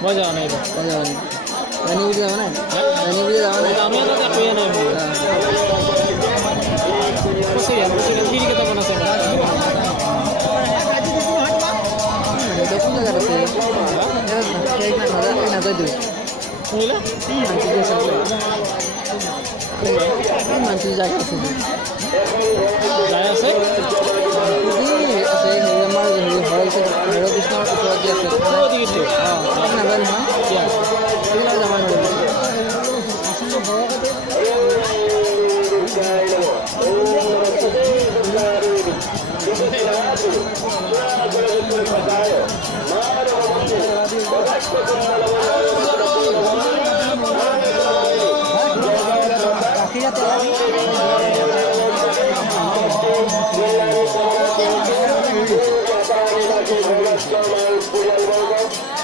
मजा आने running video जावा ना रनिंग वीडियो जावा ना আমি তো দেখো না কসে यार কসে वीडियो के तो बना से দেখুন জায়গা আছে এক না দে বুঝলে মানুষ জায়গা আছে যায় আছে আছে আমার হয়েছে হরে কৃষ্ণ উপর আছে ও দিকে হ্যাঁ না জানি না क्या এগুলো জামান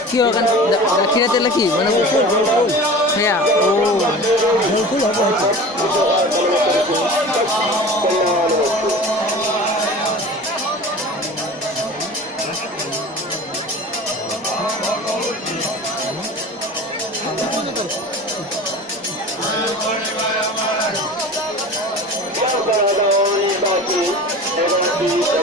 কি ওখানে গাখিরা তেলে কি মানে হ্যাঁ ও ফুল হবে Bye.